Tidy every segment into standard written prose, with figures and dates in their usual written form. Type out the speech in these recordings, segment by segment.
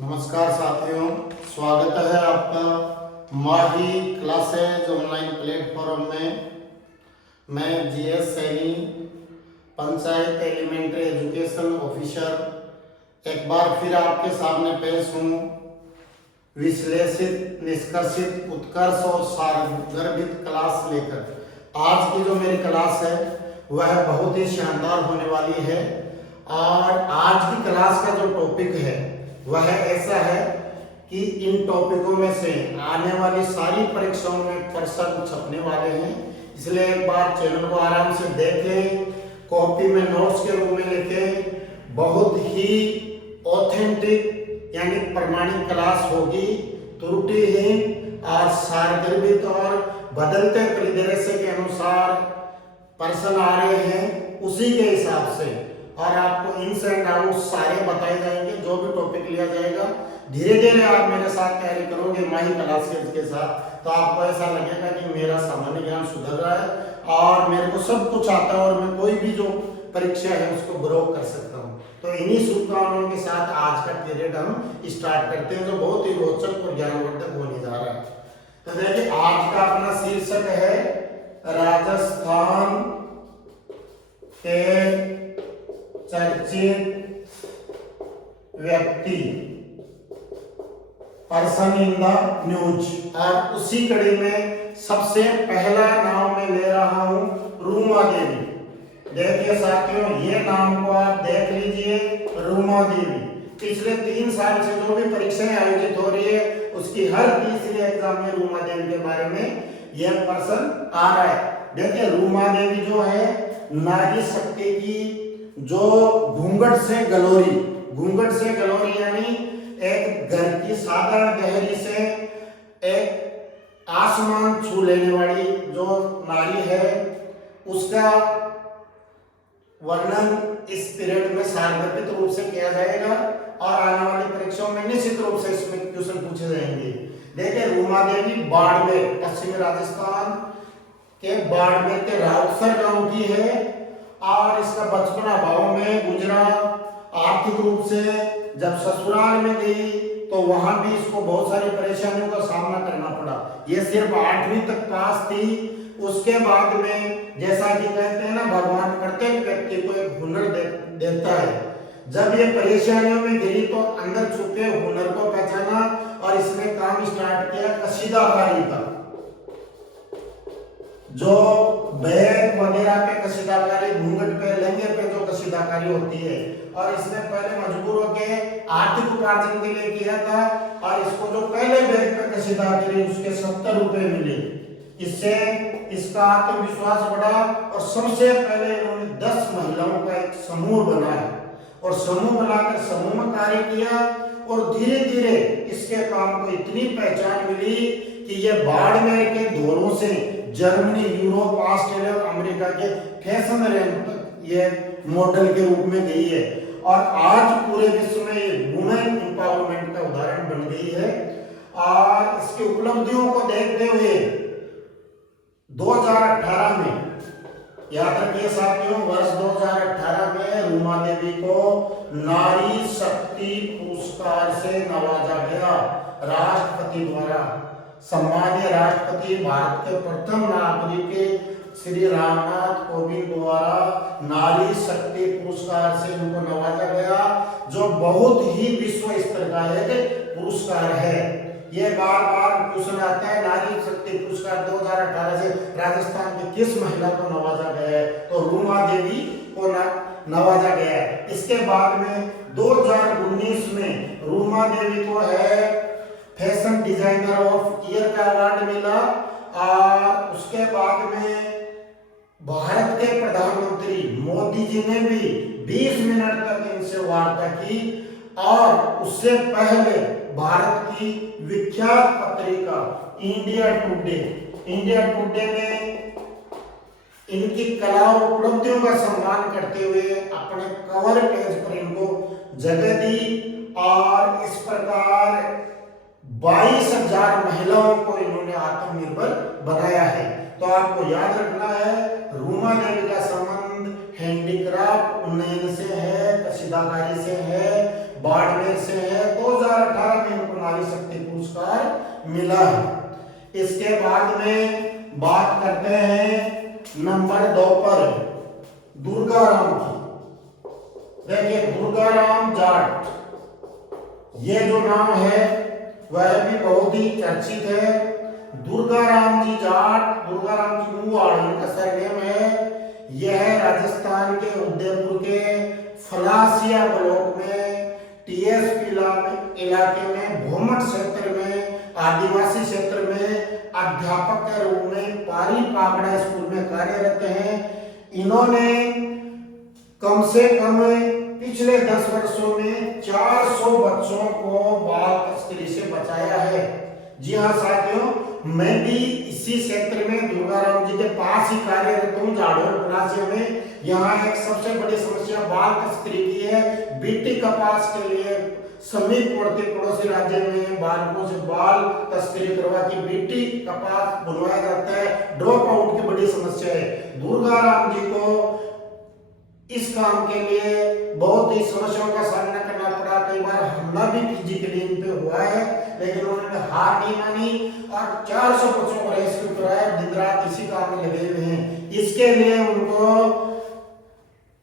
नमस्कार साथियों, स्वागत है आपका माही क्लासेज ऑनलाइन प्लेटफॉर्म में। मैं GS Saini, panchayat elementary education officer, एक बार फिर आपके सामने पेश हूँ विश्लेषित, निष्कर्षित, उत्कर्ष और सारगर्भित क्लास लेकर। आज की जो मेरी क्लास है वह बहुत ही शानदार होने वाली है और आज की क्लास का जो टॉपिक है वह ऐसा है कि इन टॉपिकों में से आने वाली सारी परीक्षाओं में प्रश्न छपने वाले हैं, इसलिए एक बार चैनल को आराम से देखें, कॉपी में नोट्स के रूप में लिखें। बहुत ही ऑथेंटिक यानी प्रमाणिक क्लास होगी, त्रुटिहीन और सारगर्भित और बदलते परिदृश्य के अनुसार प्रश्न आ रहे हैं उसी के हिसाब से, और आपको इन्स एंड आउट्स सारे बताए जाएंगे। जो भी टॉपिक लिया जाएगा धीरे धीरे आप मेरे साथ तैयारी करोगे माही क्लासेस के साथ, तो आपको ऐसा लगेगा कि मेरा सामान्य ज्ञान सुधर रहा है और मेरे को सब कुछ आता है और मैं कोई भी जो परीक्षा है उसको ब्रोक कर सकता हूँ। तो इन्हीं शुभकामनाओं के साथ आज का पीरियड हम स्टार्ट करते हैं, जो बहुत ही रोचक और ज्ञानवर्धक होने जा रहा है। तो देखिए, आज का अपना शीर्षक है राजस्थान के चर्चित व्यक्ति, पर्सन इन द न्यूज। और उसी कड़ी में सबसे पहला नाम मैं ले रहा हूं रूमा देवी। देखिए साथियों, ये नाम को आप देख लीजिए, रूमा देवी। पिछले 3 साल से जो भी परीक्षाएं आयोजित हो रही है उसकी हर तीसरे एग्जाम में रूमा देवी के बारे में यह प्रश्न आ रहा है। देखिए, रूमा देवी जो है नारी शक्ति की, जो घूंघट से गलोरी यानी एक घर की साधारण गहरी से एक आसमान छू लेने वाली जो नारी है, उसका वर्णन इस पीरियड में सारगर्भित रूप से किया जाएगा और आने वाली परीक्षाओं में निश्चित रूप से इसमें क्वेश्चन पूछे जाएंगे। देखिए, रूमा देवी बाड़मेर, पश्चिमी राजस्थान के बाड़मेर के राउतसर गांव की है और इसका बचपना गांव में गुजरा। आर्थिक रूप से जब ससुराल में गई तो वहां भी इसको बहुत सारी परेशानियों का सामना करना पड़ा। ये सिर्फ 8वीं तक पास थी। उसके बाद में जैसा कि कहते हैं ना, भगवान प्रत्येक व्यक्ति को एक हुनर देता है। जब ये परेशानियों में गिरी तो अंदर छुपे हुनर को पहचाना और इसने काम स्टार्ट किया कसीदाकारी का। जो बैग वगैरह पे कसीदाकारी, घूंघट पे, लहंगे पे जो कसीदाकारी होती है, और इसने पहले मजबूर होकर आर्थिक उपार्जन के लिए किया था और इसको जो पहले बैग पे कसीदाकारी उसके 70 रुपए मिले। इससे इसका आत्मविश्वास बढ़ा और सबसे पहले इन्होंने 10 महिलाओं का एक समूह बनाया और समूह बनाकर समूह में कार्य किया और धीरे धीरे इसके काम को इतनी पहचान मिली कि ये बाड़मेर के दौरों से जर्मनी, यूरोप, ऑस्ट्रेलिया और अमेरिका के फैशन रैंक तक ये मॉडल के रूप में गई है और आज पूरे विश्व में ये वुमेन एम्पावरमेंट का उदाहरण बन गई है। और इसकी उपलब्धियों को देखते हुए 2018 में, याद रखिए साथियों, वर्ष 2018 में रूमा देवी को नारी शक्ति पुरस्कार से नवाजा गया राष्ट्रपति द्वारा। सम्मानीय राष्ट्रपति भारत के प्रथम नागरिक श्री रामनाथ कोविंद द्वारा नारी शक्ति पुरस्कार से उनको नवाजा गया, जो बहुत ही विश्व स्तर का एक पुरस्कार है। ये बार बार क्वेश्चन आता है, नारी शक्ति पुरस्कार 2018 से राजस्थान की किस महिला को नवाजा गया है? तो रूमा देवी को नवाजा गया है। इसके बाद में 2019 में रूमा देवी को है फैशन डिजाइनर ऑफ ईयर का अवार्ड मिला और उसके बाद में भारत के प्रधानमंत्री मोदी जी ने भी 20 मिनट तक इनसे वार्ता की और उससे पहले भारत की विख्यात पत्रिका इंडिया टुडे ने इनकी कला और उपलब्धियों का सम्मान करते हुए अपने कवर पेज पर इनको जगह दी और इस प्रकार 22,000 महिलाओं को इन्होंने आत्मनिर्भर बनाया है। तो आपको याद रखना है, रूमा देवी का संबंध हैंडीक्राफ्ट उन्नयन से है, कसीदाकारी से है, बाड़मेर से है। 2018 पुरस्कार मिला है। इसके बाद में बात करते हैं नंबर 2 पर दुर्गाराम की। देखिए दुर्गाराम जाट, ये जो नाम है वह भी बहुत ही चर्चित है। दुर्गाराम जी जाट, दुर्गाराम जी मुवाड़ इनका सरनेम है। यह राजस्थान के उदयपुर के फलासिया ब्लॉक में टीएसपी इलाके में भोमट क्षेत्र में आदिवासी क्षेत्र में अध्यापक के रूप में पारी पागड़ा स्कूल में कार्यरत हैं। इन्होंने कम से कम पिछले 10 वर्षों में 400 बच्चों को बाल तस्करी से बचाया है। जी हाँ साथियों, मैं भी इसी क्षेत्र में दुर्गाराम जी के पास ही कार्यरत हूँ, जाडोर फलासिया में। यहाँ एक सबसे बड़ी समस्या बाल तस्करी की है। बीटी कपास के लिए समीपवर्ती पड़ोसी राज्य में बालकों से बाल तस्करी करवा के बीटी कपास बुनवाया जाता है। ड्रॉप आउट की बड़ी समस्या है। दुर्गाराम जी को इस काम के लिए बहुत ही समस्याओं का सामना करना पड़ा। कई बार हमला भी फिजिकली इन पे हुआ है, लेकिन उन्होंने हार नहीं मानी और 400 बच्चों को रेस्क्यू कराया। दिन रात इसी काम में लगे हुए हैं। इसके लिए उनको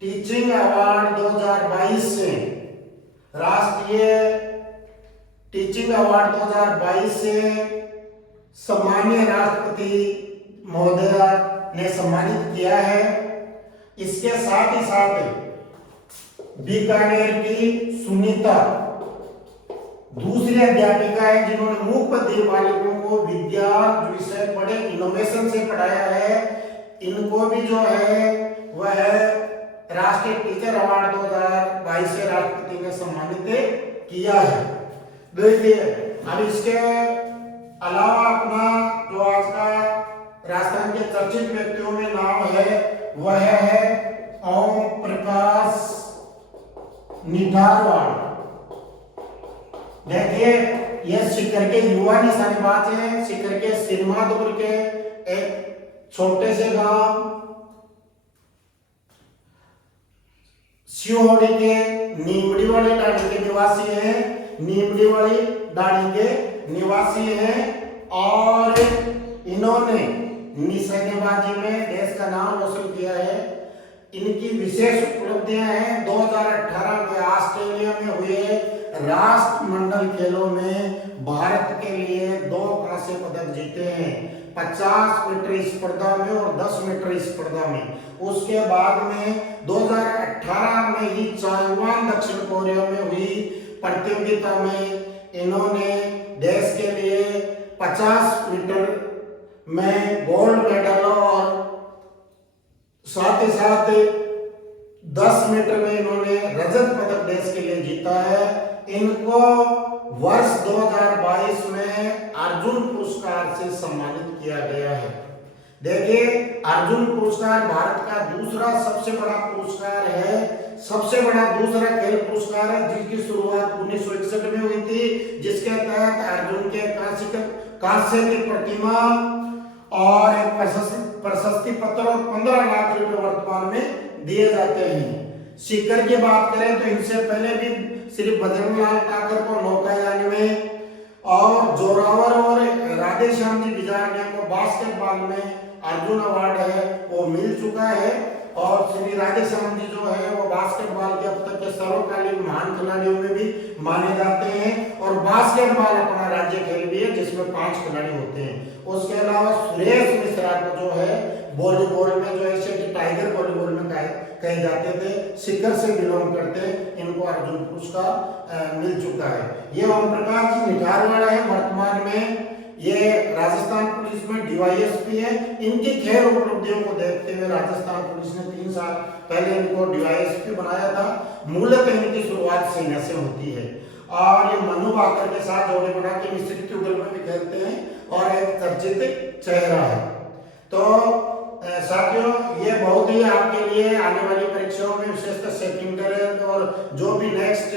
टीचिंग अवार्ड 2022 से, राष्ट्रीय टीचिंग अवार्ड 2022 से सम्मानीय राष्ट्रपति महोदय ने सम्मानित किया है। इसके साथ ही साथ बीकानेर की सुनीता दूसरी अध्यापिका है जिन्होंने मूक बधिर बालकों को विज्ञान विषय पढ़े इनोवेशन से पढ़ाया है। इनको भी जो है वह राष्ट्रीय टीचर अवार्ड 2022 से राष्ट्रपति ने सम्मानित किया है। देखिए अब इसके अलावा अपना जो आज का राजस्थान के चर्चित व्यक्तियों में नाम है वह है ओम प्रकाश निठारवाड़। देखिए यह सीकर के युवा निशानेबाज हैं। सीकर के सिरमादुर के एक छोटे से गांव सिहोड़ी के नीमड़ी वाली डाड़ी के निवासी हैं। नीमड़ी वाली डाड़ी के निवासी हैं और इन्होंने निशानेबाजी में देश का नाम रोशन किया है। इनकी विशेष उपलब्धियां हैं। 2018 में ऑस्ट्रेलिया में हुए राष्ट्रमंडल खेलों में भारत के लिए 2 कांस्य पदक जीते हैं, 50 मीटर स्पर्धा में और 10 मीटर स्पर्धा में। उसके बाद में 2018 में ही चाइवान दक्षिण कोरिया में हुई प्रतियोगिता में इन्होंने देश के लिए 50 मीटर में गोल्ड मेडल और साथ ही साथ 10 मीटर में इन्होंने रजत पदक देश के लिए जीता है। इनको वर्ष 2022 में अर्जुन पुरस्कार से सम्मानित किया गया है। देखिए अर्जुन पुरस्कार भारत का दूसरा सबसे बड़ा पुरस्कार है, सबसे बड़ा दूसरा खेल पुरस्कार है जिसकी शुरुआत 1961 में हुई थी, जिसके तहत अर्जुन के कांस्य की प्रतिमा और एक प्रशस्ति पत्र और 15 लाख रुपए वर्तमान में दिए जाते हैं। सीकर की बात करें तो इनसे पहले भी श्री बजरंगलाल ठाकुर को नौकायान में और जोरावर और राधेश्याम जी बिजारने को बास्केटबॉल में अर्जुन अवार्ड है वो मिल चुका है। और श्री राधेश्याम जी जो है वो बास्केटबॉल के अब तक के सर्वकालीन महान खिलाड़ियों में भी माने जाते हैं और बास्केटबॉल अपना राज्य खेल भी है जिसमें 5 खिलाड़ी होते हैं। उसके अलावा सुरेश मिश्रा को जो है वॉलीबॉल में जो है कि टाइगर वॉलीबॉल में कहे जाते थे, सीकर से बिलोंग करते, इनको अर्जुन पुरस्कार मिल चुका है। ये ओम प्रकाश निठारवाड़ा है, वर्तमान में ये राजस्थान पुलिस में डीवाईएसपी है। इनकी खेल उपलब्धियों को देखते हुए राजस्थान पुलिस ने 3 साल पहले इनको डीवाईएसपी बनाया था। मूलतः इनकी शुरुआत सेना से होती है और ये मनु भाकर के साथ जोड़े बना के मिश्रित युगल में भी खेलते हैं और एक चर्चित चेहरा है। तो साथियों ये बहुत ही आपके लिए आने वाली परीक्षाओं में विशेषकर सेटिंग करें और जो भी नेक्स्ट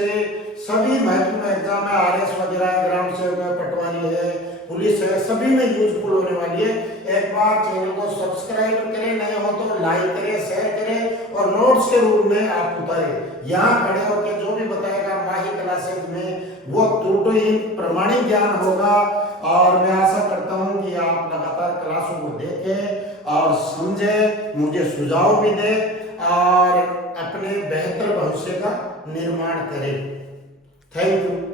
सभी महत्वपूर्ण एग्जाम है, आरएस वगैरह, ग्राम सेवक है, पटवारी है, पुलिस है, सभी में यूजफुल होने वाली है। एक बार चैनल को सब्सक्राइब करें, नए हो तो लाइक करें, शेयर करें और नोट्स के रूप में आप उतारें। यहाँ खड़े होकर जो भी बताएगा माही क्लासेज में वो त्रुटिहीन प्रमाणिक ज्ञान होगा। और मैं आशा करता हूं कि आप लगातार क्लासों को देखें और समझें, मुझे सुझाव भी दें और अपने बेहतर भविष्य का निर्माण करें। Thank you.